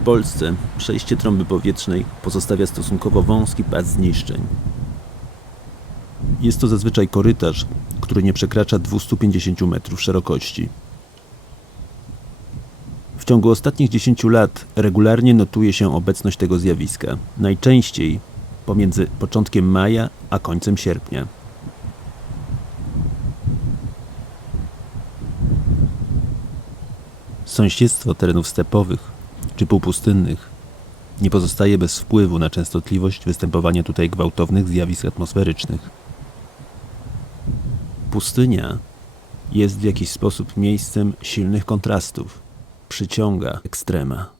W Polsce przejście trąby powietrznej pozostawia stosunkowo wąski pas zniszczeń. Jest to zazwyczaj korytarz, który nie przekracza 250 metrów szerokości. W ciągu ostatnich 10 lat regularnie notuje się obecność tego zjawiska, najczęściej pomiędzy początkiem maja a końcem sierpnia. Sąsiedztwo terenów stepowych czy półpustynnych nie pozostaje bez wpływu na częstotliwość występowania tutaj gwałtownych zjawisk atmosferycznych. Pustynia jest w jakiś sposób miejscem silnych kontrastów, przyciąga ekstrema.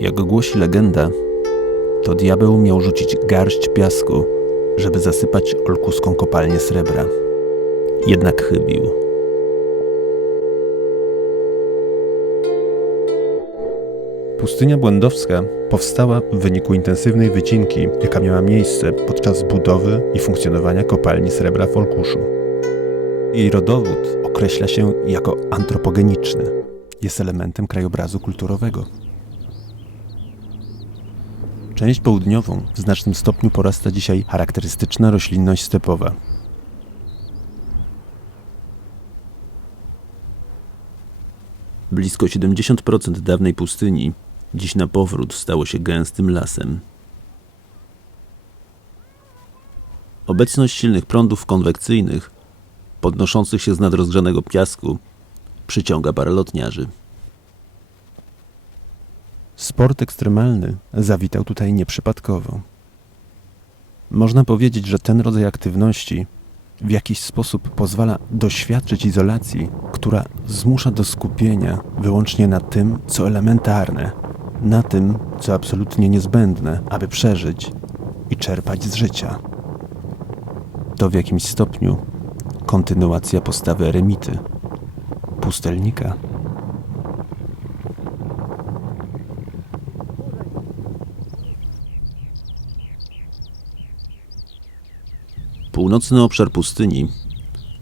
Jak głosi legenda, to diabeł miał rzucić garść piasku, żeby zasypać olkuską kopalnię srebra. Jednak chybił. Pustynia Błędowska powstała w wyniku intensywnej wycinki, jaka miała miejsce podczas budowy i funkcjonowania kopalni srebra w Olkuszu. Jej rodowód określa się jako antropogeniczny. Jest elementem krajobrazu kulturowego. Część południową w znacznym stopniu porasta dzisiaj charakterystyczna roślinność stepowa. Blisko 70% dawnej pustyni dziś na powrót stało się gęstym lasem. Obecność silnych prądów konwekcyjnych podnoszących się z nadrozgrzanego piasku przyciąga paralotniarzy. Sport ekstremalny zawitał tutaj nieprzypadkowo. Można powiedzieć, że ten rodzaj aktywności w jakiś sposób pozwala doświadczyć izolacji, która zmusza do skupienia wyłącznie na tym, co elementarne, na tym, co absolutnie niezbędne, aby przeżyć i czerpać z życia. To w jakimś stopniu kontynuacja postawy eremity, pustelnika. Północny obszar pustyni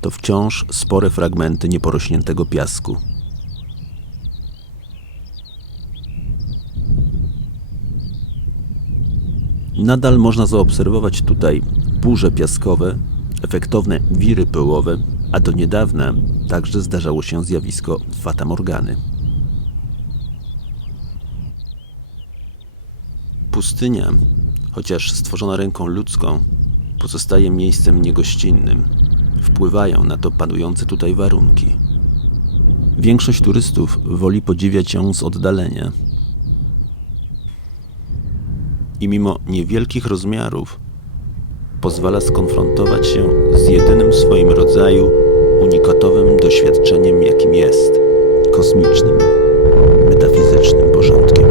to wciąż spore fragmenty nieporośniętego piasku. Nadal można zaobserwować tutaj burze piaskowe, efektowne wiry pyłowe, a do niedawna także zdarzało się zjawisko Fata Morgany. Pustynia, chociaż stworzona ręką ludzką, pozostaje miejscem niegościnnym. Wpływają na to panujące tutaj warunki. Większość turystów woli podziwiać ją z oddalenia. I mimo niewielkich rozmiarów, pozwala skonfrontować się z jedynym w swoim rodzaju unikatowym doświadczeniem, jakim jest kosmicznym, metafizycznym porządkiem.